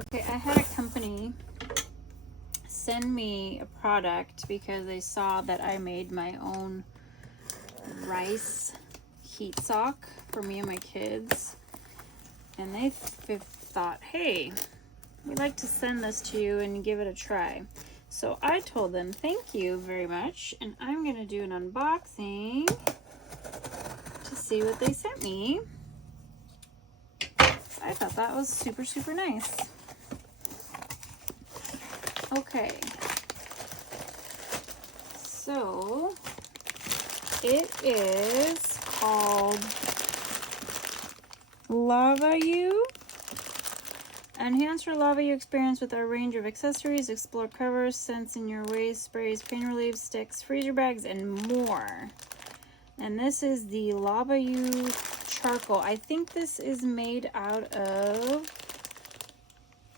Okay, I had a company send me a product because they saw that I made my own rice heat sock for me and my kids. And they thought, hey, we'd like to send this to you and give it a try. So I told them, thank you very much. And I'm going to do an unboxing to see what they sent me. I thought that was super, super nice. Okay. So it is called Lavayoo. Enhance your Lavayoo experience with our range of accessories. Explore covers, scents in your ways, sprays, pain relief, sticks, freezer bags, and more. And this is the Lavayoo charcoal. I think this is made out of,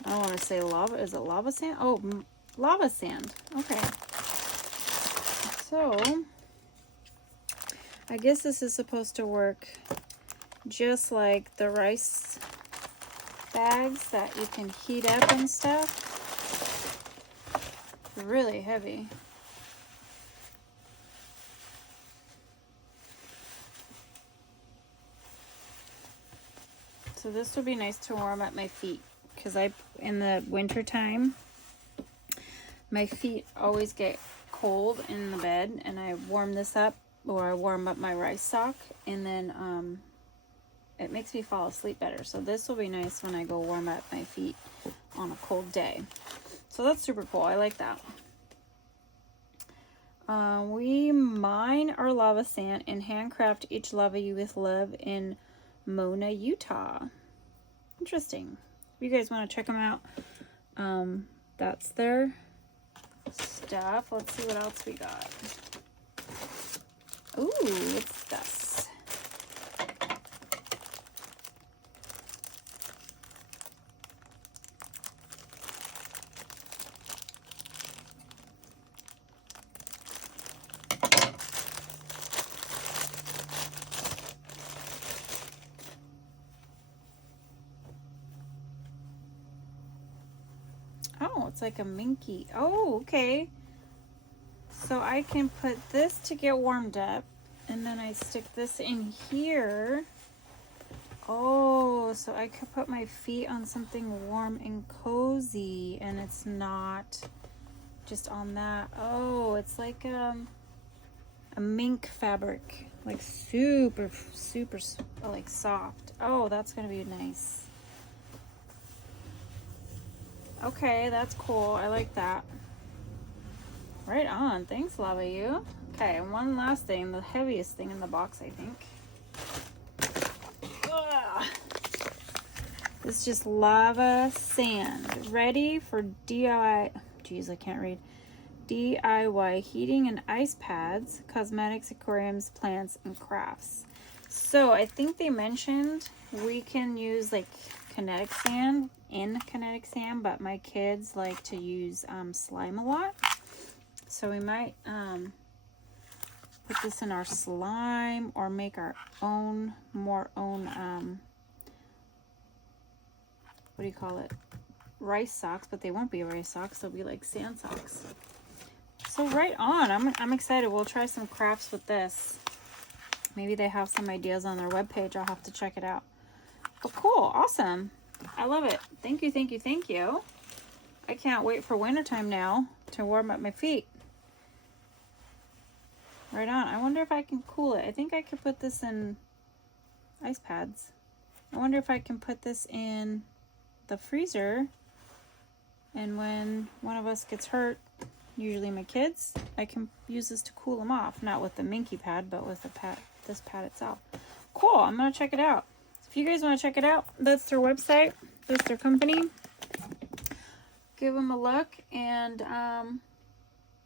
I don't want to say lava. Is it lava sand? Oh, lava sand. Okay. So, I guess this is supposed to work just like the rice bags that you can heat up and stuff. Really heavy. So this would be nice to warm up my feet, because in the winter time, my feet always get cold in the bed, and I warm this up, or I warm up my rice sock, and then it makes me fall asleep better. So this will be nice when I go warm up my feet on a cold day. So that's super cool. I like that. We mine our lava sand and handcraft each Lavayoo with love in Mona, Utah. Interesting. If you guys want to check them out, that's their stuff. Let's see what else we got. Ooh, what's this? Oh, it's like a minky. Oh, okay. So I can put this to get warmed up, and then I stick this in here. Oh, so I could put my feet on something warm and cozy, and it's not just on that. Oh, it's like a mink fabric, like super, super, like soft. Oh, that's gonna be nice. Okay, that's cool. I like that. Right on. Thanks, Lavayoo. Okay, and one last thing, the heaviest thing in the box, I think. Ugh. This is just lava sand. Ready for DIY. Jeez, I can't read. DIY heating and ice pads, cosmetics, aquariums, plants, and crafts. So I think they mentioned we can use like kinetic sand, but my kids like to use slime a lot. So we might put this in our slime or make our own, what do you call it? Rice socks, but they won't be rice socks. They'll be like sand socks. So right on. I'm excited. We'll try some crafts with this. Maybe they have some ideas on their webpage. I'll have to check it out. But cool. Awesome. I love it. Thank you, thank you, thank you. I can't wait for wintertime now to warm up my feet. Right on. I wonder if I can cool it. I think I could put this in ice pads. I wonder if I can put this in the freezer, and when one of us gets hurt, usually my kids, I can use this to cool them off. Not with the minky pad, but with the this pad itself. Cool. I'm going to check it out. So if you guys want to check it out, that's their website. That's their company. Give them a look, and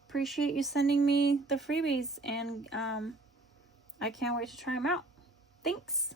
appreciate you sending me the freebies, and I can't wait to try them out. Thanks.